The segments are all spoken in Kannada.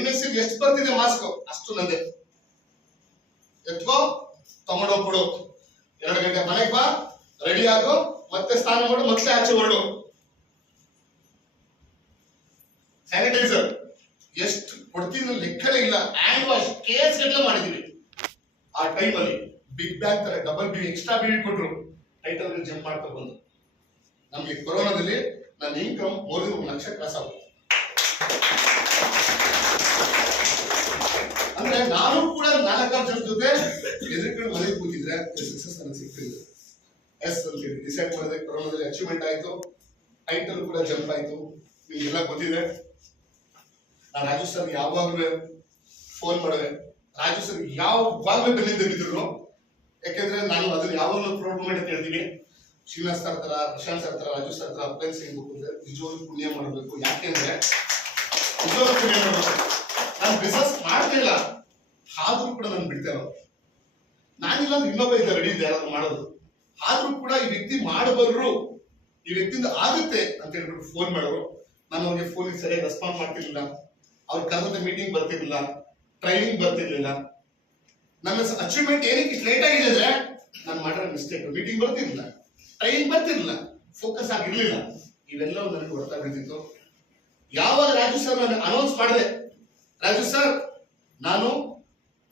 MSc ಎಷ್ಟು ಬರ್ತಿದೆ ಮಾಸ್ಕ್ ಅಷ್ಟು ನಂದೆ. ಎತ್ಕೋ ತಗೊಂಡೋಗ್ಬಿಡು, 2 ಗಂಟೆ ಮನೆಗೆ ಬಾ, ರೆಡಿ ಆಗು, ಮತ್ತೆ ಸ್ನಾನ ಮಾಡು, ಮತ್ತೆ ಆಚೆ ಹೊರಡು. ಸ್ಯಾನಿಟೈಸರ್ ಎಷ್ಟು ಕೊಡ್ತೀನಿ ಲೆಕ್ಕನೇ ಇಲ್ಲ. ಹ್ಯಾಂಡ್ ವಾಶ್ ಕೇಸ್ ಗಟ್ಟಲೆ ಮಾಡಿದೀವಿ. ಆ ಟೈಮಲ್ಲಿ ಬಿಗ್ ಬ್ಯಾಂಗ್ ತರ ಡಬಲ್ ಬಿ ಎಕ್ಸ್ಟ್ರಾ ಬಿ ಕೊಟ್ರು, ಟೈಟಲ್ ಜಂಪ್ ಮಾಡ್ತಾ ಬಂದು ನಮ್ಗೆ ಕೊರೋನಾದಲ್ಲಿ ನನ್ನ ಇನ್ಕಮ್ 1 ಲಕ್ಷ ಕ್ರಾಸ್ ಆಗುತ್ತೆ. ಅಂದ್ರೆ ನಾನು ಕೂಡ 4 ಜನ ಜೊತೆ ಎದುರ್ಕೊಂಡು ಮನೆಗೆ ಕೂತಿದ್ರೆ ಸಕ್ಸಸ್ ನನಗೆ ಸಿಗ್ತಿಲ್ಲ. ಎಸ್ ಅಂತ ಹೇಳಿ ಡಿಸೈಡ್ ಮಾಡಿದ್ರೆ ಕೊರೋನಾದಲ್ಲಿ ಅಚೀವ್ಮೆಂಟ್ ಆಯ್ತು, ಟೈಟಲ್ ಕೂಡ ಜಂಪ್ ಆಯ್ತು. ನಿಮ್ಗೆಲ್ಲ ಗೊತ್ತಿದೆ. ನಾನು ರಾಜು ಸರ್ ಯಾವಾಗಲೂ ಫೋನ್ ಮಾಡುವೆ, ರಾಜು ಸರ್ ಯಾವಾಗಲೂ ಬೆನ್ನಿಂದ ಬಿದ್ದರು. ಯಾಕೆಂದ್ರೆ ನಾನು ಅದನ್ನ ಯಾವಾಗಲೂ ಪ್ರಾಬ್ಲಮ್ ಅಂತ ಹೇಳ್ತೀನಿ. ಶ್ರೀನಿವಾಸ್ ಸರ್ ತರ, ಪ್ರಶಾಂತ್ ಸರ್ ತರ, ರಾಜು ಸರ್ ತರ ಅಪ್ಲೈನ್ಸ್ ಸಿಗ್ಬೇಕು ಅಂದ್ರೆ ನಿಜವಾಗ್ಲೂ ಪುಣ್ಯ ಮಾಡಬೇಕು. ಯಾಕೆಂದ್ರೆ ನಿಜವಾಗ್ಲೂ ಪುಣ್ಯ ಮಾಡಬೇಕು. ನಾನು ಬಿಸ್ನೆಸ್ ಮಾಡ್ತಿಲ್ಲ ಆದ್ರೂ ಕೂಡ ನಾನು ಬಿಡ್ತೇನೆ. ನಾನಿಲ್ಲ ಇನ್ನೊಬ್ಬ ಇದ್ದ ರೆಡಿ ಇದೆ ಯಾರಾದ್ರೂ ಮಾಡೋದು, ಆದ್ರೂ ಕೂಡ ಈ ವ್ಯಕ್ತಿ ಮಾಡಬಲ್ರು, ಈ ವ್ಯಕ್ತಿಯಿಂದ ಆಗುತ್ತೆ ಅಂತ ಹೇಳ್ಬಿಟ್ಟು ಫೋನ್ ಮಾಡೋರು. ನಾನು ಅವ್ರಿಗೆ ಫೋನಿಗೆ ಸರಿಯಾಗಿ ರೆಸ್ಪಾನ್ಸ್ ಮಾಡ್ತಿರ್ಲಿಲ್ಲ, ಅವ್ರ ಕರೆದ ಮೀಟಿಂಗ್ ಬರ್ತಿರ್ಲಿಲ್ಲ, ಟ್ರೈನಿಂಗ್ ಬರ್ತಿರ್ಲಿಲ್ಲ. ನನ್ನ ಅಚೀವ್ಮೆಂಟ್ ಏನಕ್ಕೆ ಇಷ್ಟು ಲೇಟ್ ಆಗಿದೆ ಅಂದ್ರೆ ನಾನು ಮಾಡಿರೋ ಮಿಸ್ಟೇಕ್. ಮೀಟಿಂಗ್ ಬರ್ತಿರ್ಲಿಲ್ಲ, ಟ್ರೈನಿಂಗ್ ಬರ್ತಿರ್ಲಿಲ್ಲ, ಫೋಕಸ್ ಆಗಿರ್ಲಿಲ್ಲ. ಇವೆಲ್ಲವೂ ನನಗೆ ಹೊರತಾ ಬೀಳ್ತಿತ್ತು. ಯಾವಾಗ ರಾಜು ಸರ್ ನಾನು ಅನೌನ್ಸ್ ಮಾಡಿದೆ, ರಾಜು ಸರ್ ನಾನು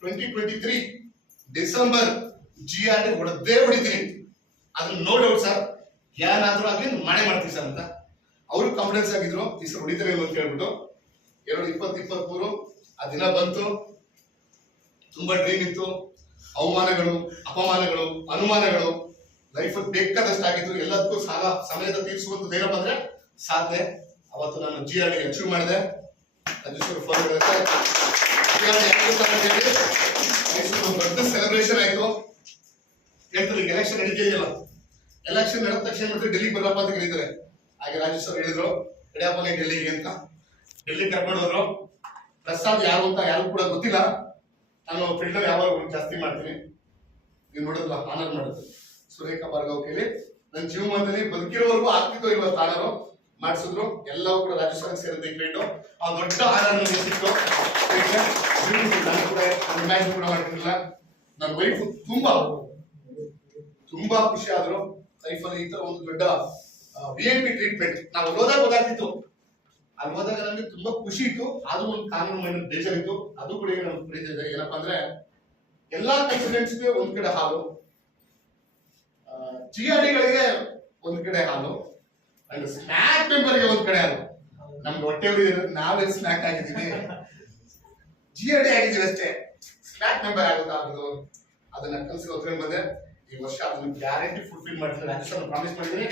2023 ಡಿಸೆಂಬರ್ GRD ಹೊಡೆದೇ ಹೊಡಿತೀನಿ, ಅದನ್ನ ನೋ ಡೌಟ್ ಸರ್, ಏನಾದ್ರೂ ಆಗ್ಲಿ ಮಾಡೇ ಮಾಡ್ತೀವಿ ಸರ್ ಅಂತ ಅವರು ಕಾನ್ಫಿಡೆನ್ಸ್ ಆಗಿದ್ರು. ಈ ಸರ್ ಹೊಡಿತಾರೆ ಅಂತ ಹೇಳ್ಬಿಟ್ಟು 2023 ಆ ದಿನ ಬಂತು. ತುಂಬಾ ಡ್ರೀಮ್ ಇತ್ತು, ಅವಮಾನಗಳು, ಅಪಮಾನಗಳು, ಅನುಮಾನಗಳು ಲೈಫಲ್ಲಿ ಬೇಕಾದಷ್ಟು ಆಗಿತ್ತು. ಎಲ್ಲದಕ್ಕೂ ಸಾಲ ಸಮಯದ ತೀರಿಸುವಂತದ್ದು ಏನಪ್ಪ ಅಂದ್ರೆ ಸಾಧ್ಯ. ಅವತ್ತು ನಾನು GRD ಅಚೀವ್ ಮಾಡಿದೆ. ಫೋನ್ ದೊಡ್ಡ ಸೆಲೆಬ್ರೇಷನ್ ಆಯ್ತು. ಹೇಳ್ತಾರೆ ಈಗ ಎಲೆಕ್ಷನ್ ನಡೀತಿದೆಯಲ್ಲ, ಎಲೆಕ್ಷನ್ ನಡೆದ ತಕ್ಷಣ ಮತ್ತೆ ಡೆಲ್ಲಿಗೆ ಬರಪ್ಪ ಅಂತ ಕರೀತಾರೆ. ಹಾಗೆ ರಾಜು ಸರ್ ಹೇಳಿದ್ರು ನಡೆಯಪ್ಪ ಡೆಲ್ಲಿಗೆ ಅಂತ. ಡೆಲ್ಲಿ ಕರ್ಕೊಂಡು ಹೋದ್ರು. ಪ್ರಸಾದ್ ಯಾರು ಅಂತ ಯಾರು ಕೂಡ ಗೊತ್ತಿಲ್ಲ. ನಾನು ಫಿಲ್ಟರ್ ಯಾವಾಗ ಜಾಸ್ತಿ ಮಾಡ್ತೀನಿ, ನೀವು ನೋಡಿದ್ರಲ್ಲ ಆನರ್ ಮಾಡೋದು ಸುರೇಖಾ ಭಾರ್ಗವ್ ಕೇಳಿ ನನ್ನ ಜೀವನದಲ್ಲಿ ಬದುಕಿರೋವರೆಗೂ ಆಗ್ತಿತ್ತು. ಇವತ್ತು ಆನರು ಮಾಡಿಸಿದ್ರು. ಎಲ್ಲವೂ ಕೂಡ ರಾಜು ಸರ್ ಸೇರಿದ ಕ್ರೇಟು. ಆ ದೊಡ್ಡ ಆನರ್ ನನಗೆ ಸಿಕ್ತು. ನಾನು ಕೂಡ ಇಮ್ಯಾಜಿನ್ ಕೂಡ ಮಾಡಿರಲಿಲ್ಲ. ನನ್ನ ವೈಫ್ ತುಂಬಾ ಖುಷಿ ಆದ್ರು. ಲೈಫಲ್ಲಿ ಈ ತರ ಒಂದು ದೊಡ್ಡ VIP ಟ್ರೀಟ್ಮೆಂಟ್ ನಾವು ಹೋದಾಗ ಗೊತ್ತಾಗ್ತಿತ್ತು. ಅಲ್ಲಿ ಹೋದಾಗ ನಮ್ಗೆ ತುಂಬಾ ಖುಷಿ ಇತ್ತು. ಅದು ಒಂದು ಕಾನೂನು ಮೈಂಡ್ ಬೇಜಾರಿತ್ತು. ಅದು ಕೂಡ ನಮ್ಗೆ ಪ್ರೀತಿದೆ. ಏನಪ್ಪಾ ಅಂದ್ರೆ ಎಲ್ಲಾ ಕಂಟೆಸ್ಟೆಂಟ್ಸ್ಗೆ ಒಂದ್ ಕಡೆ ಹಾಲು, GRDಗಳಿಗೆ ಒಂದ್ ಕಡೆ ಹಾಲು, ಅಂಡ್ ಸ್ನ್ಯಾಕ್ ಮೆಂಬರ್ಗೆ ಒಂದ್ ಕಡೆ ಹಾಲು. ನಮ್ಗೆ ಹೊಟ್ಟೆ ನಾವೇ ಸ್ನ್ಯಾಕ್ ಆಗಿದ್ದೀವಿ, GRD ಆಗಿದ್ದೀವಿ ಅಷ್ಟೇ. ಸ್ನ್ಯಾಕ್ ಮೆಂಬರ್ ಆಗೋದು ಅದನ್ನ ಕಲ್ಸಿ ಹೊತ್ಕೊಂಡು ಬಂದೆ. ಈ ವರ್ಷ ಅದನ್ನ ಗ್ಯಾರಂಟಿ ಫುಲ್ಫಿಲ್ ಮಾಡ್ತಾರೆ. ರಾಜಸ್ಥಾನ ಪ್ರಾಮಿಸ್ ಮಾಡಿದ್ದೀನಿ.